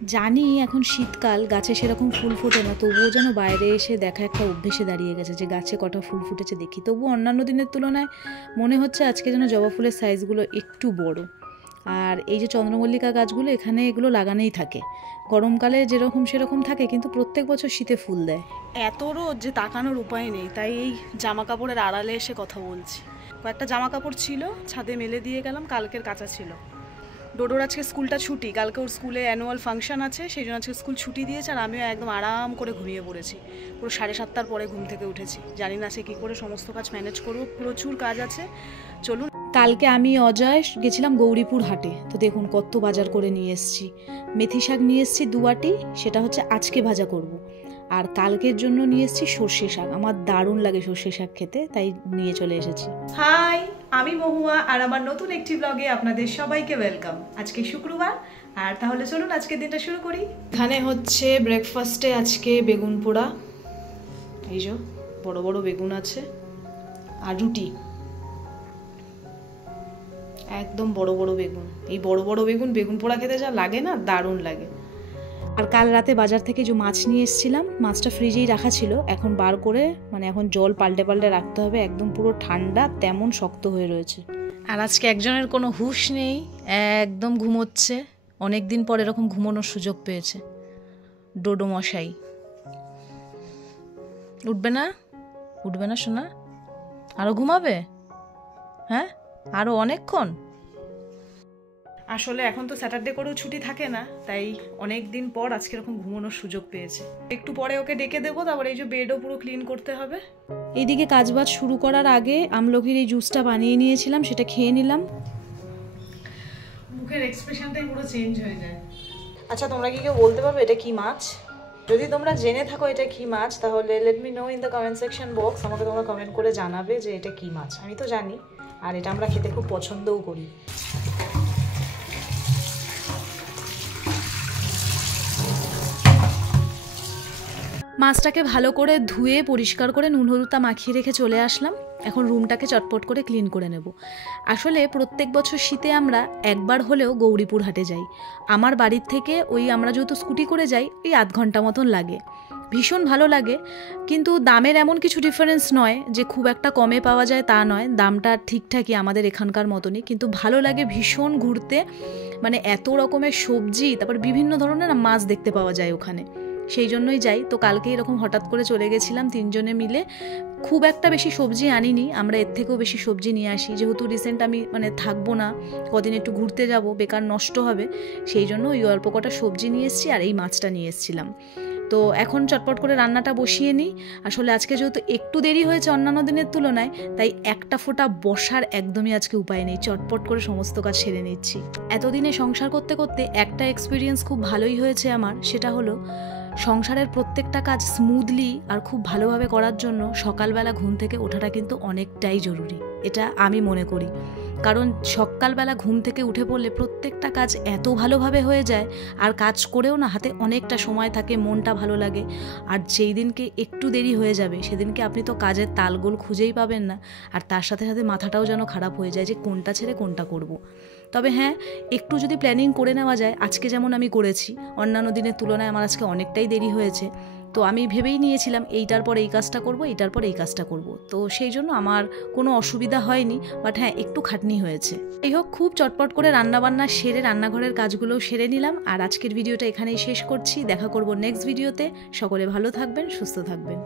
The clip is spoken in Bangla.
জানি এখন শীতকাল, গাছে সেরকম ফুল ফোটে না, তবুও যেন বাইরে এসে দেখা একটা অভ্যেসে দাঁড়িয়ে গেছে যে গাছে কটা ফুল ফুটেছে দেখি। তবুও অন্যান্য দিনের তুলনায় মনে হচ্ছে আজকে যেন জবা ফুলের সাইজগুলো একটু বড়। আর এই যে চন্দ্রমল্লিকা গাছগুলো, এখানে এগুলো লাগানোই থাকে, গরমকালে যেরকম সেরকম থাকে, কিন্তু প্রত্যেক বছর শীতে ফুল দেয়। এত রোদ যে তাকানোর উপায় নেই, তাই এই জামা কাপড়ের আড়ালে এসে কথা বলছি। কয়েকটা জামা কাপড় ছিল, ছাদে মেলে দিয়ে গেলাম, কালকের কাঁচা ছিল। ডোডোর আজকে স্কুলটা ছুটি, কালকে ওর স্কুলে অ্যানুয়াল ফাংশন আছে, সেই জন্য আজকে স্কুল ছুটি দিয়েছে। আর আমিও একদম আরাম করে ঘুমিয়ে পড়েছি, পুরো 7:30টার পরে ঘুম থেকে উঠেছি। জানি না সে কী করে সমস্ত কাজ ম্যানেজ করবো, প্রচুর কাজ আছে। চলুন। কালকে আমি অজয় গেছিলাম গৌরীপুর হাটে, তো দেখুন কত বাজার করে নিয়ে এসেছি। মেথি শাক নিয়ে এসেছি 2 বাটি, সেটা হচ্ছে আজকে ভাজা করব। আর কালকের জন্য নিয়ে এসেছি সর্ষে শাক, আমার দারুণ লাগে সর্ষে শাক খেতে, তাই নিয়ে চলে এসেছি। হাই, আমি মহুয়া, আর আমার নতুন একটি ব্লগে আপনাদের সবাইকে ওয়েলকাম। আজকে শুক্রবার, আর তাহলে চলুন আজকের দিনটা শুরু করি। এখানে হচ্ছে ব্রেকফাস্টে আজকে বেগুন পোড়া, এই যে বড় বড় বেগুন আছে, আর রুটি, একদম বড় বড় বেগুন। এই বড় বড় বেগুন, বেগুন পোড়া খেতে যা লাগে না, দারুণ লাগে। আর কাল রাতে বাজার থেকে যে মাছ নিয়ে এসেছিলাম, মাছটা ফ্রিজেই রাখা ছিল, এখন বার করে এখন জল পাল্টে পাল্টে রাখতে হবে, একদম পুরো ঠান্ডা তেমন শক্ত হয়ে রয়েছে। আর আজকে একজনের কোনো হুঁশ নেই, একদম ঘুমোচ্ছে, অনেক দিন পর এরকম ঘুমানোর সুযোগ পেয়েছে। ডোডো মশাই উঠবে না, উঠবে না শোনা, আরো ঘুমাবে? হ্যাঁ, আরো অনেকক্ষণ? আসলে এখন তো স্যাটারডে করেও ছুটি থাকে না, তাই অনেক দিন পর আজকে এরকম ঘুমানোর সুযোগ পেয়েছে। একটু পরে ওকে ডেকে দেবো, তারপরে এই যে বেডও পুরো ক্লিন করতে হবে। এইদিকে কাজবাজ শুরু করার আগে আমলকির এই জুসটা বানিয়ে নিয়েছিলাম, সেটা খেয়ে নিলাম। মুখের এক্সপ্রেশনটাই পুরো চেঞ্জ হয়ে যায়। আচ্ছা, তোমরা কি কেউ বলতে পারবে এটা কি মাছ? যদি তোমরা জেনে থাকো এটা কি মাছ, তাহলে let me no in the comment section box. আমাকে তোমরা কমেন্ট করে জানাবে যে এটা কি মাছ। আমি তো জানি, আর এটা আমরা খেতে খুব পছন্দও করি। মাছটাকে ভালো করে ধুয়ে পরিষ্কার করে নুন হলুদটা মাখিয়ে রেখে চলে আসলাম। এখন রুমটাকে চটপট করে ক্লিন করে নেব। আসলে প্রত্যেক বছর শীতে আমরা একবার হলেও গৌরীপুর হাটে যাই। আমার বাড়ির থেকে আমরা যেহেতু স্কুটি করে যাই, ওই 1/2 ঘন্টা মতন লাগে। ভীষণ ভালো লাগে, কিন্তু দামের এমন কিছু ডিফারেন্স নয় যে খুব একটা কমে পাওয়া যায় তা নয়, দামটা ঠিকঠাকই আমাদের এখানকার মতনই, কিন্তু ভালো লাগে ভীষণ ঘুরতে। এত রকমের সবজি, তারপর বিভিন্ন ধরনের মাছ দেখতে পাওয়া যায় ওখানে, সেই জন্যই যাই। তো কালকে এরকম হঠাৎ করে চলে গেছিলাম 3 জনে মিলে, খুব একটা বেশি সবজি আনিনি, আমরা এর থেকেও বেশি সবজি নিয়ে আসি, যেহেতু রিসেন্ট আমি থাকবো না, কদিন একটু ঘুরতে যাব, বেকার নষ্ট হবে, সেই জন্য ওই অল্প কটা সবজি নিয়ে এসেছি, আর এই মাছটা নিয়ে এসেছিলাম। তো এখন চটপট করে রান্নাটা বসিয়ে নিই। আসলে আজকে যেহেতু একটু দেরি হয়েছে অন্যান্য দিনের তুলনায়, তাই একটা ফোঁটা বসার একদমই আজকে উপায় নেই, চটপট করে সমস্ত কাজ সেরে নিচ্ছি। এতদিনে সংসার করতে করতে একটা এক্সপিরিয়েন্স খুব ভালোই হয়েছে আমার, সেটা হলো সংসারের প্রত্যেকটা কাজ স্মুথলি আর খুব ভালোভাবে করার জন্য সকালবেলা ঘুম থেকে ওঠাটা কিন্তু অনেকটাই জরুরি, এটা আমি মনে করি। কারণ সকালবেলা ঘুম থেকে উঠে পড়লে প্রত্যেকটা কাজ এত ভালোভাবে হয়ে যায়, আর কাজ করেও না হাতে অনেকটা সময় থাকে, মনটা ভালো লাগে। আর যেই দিনকে একটু দেরি হয়ে যাবে, সেদিনকে আপনি তো কাজের তালগোল খুঁজেই পাবেন না, আর তার সাথে সাথে মাথাটাও যেন খারাপ হয়ে যায় যে কোনটা ছেড়ে কোনটা করব। তবে হ্যাঁ, একটু যদি প্ল্যানিং করে নেওয়া যায়, আজকে যেমন আমি করেছি, অন্যান্য দিনের তুলনায় আমার আজকে অনেকটাই দেরি হয়েছে, তো আমি ভেবেই নিয়েছিলাম এইটার পর এই কাজটা করব, এইটার পর এই কাজটা করব, তো সেই জন্য আমার কোনো অসুবিধা হয়নি। বাট হ্যাঁ, একটু খাটনি হয়েছে। এই হোক, খুব চটপট করে রান্নাবান্না সেরে রান্নাঘরের কাজগুলোও সেরে নিলাম, আর আজকের ভিডিওটা এখানেই শেষ করছি। দেখা করব নেক্সট ভিডিওতে। সকলে ভালো থাকবেন, সুস্থ থাকবেন।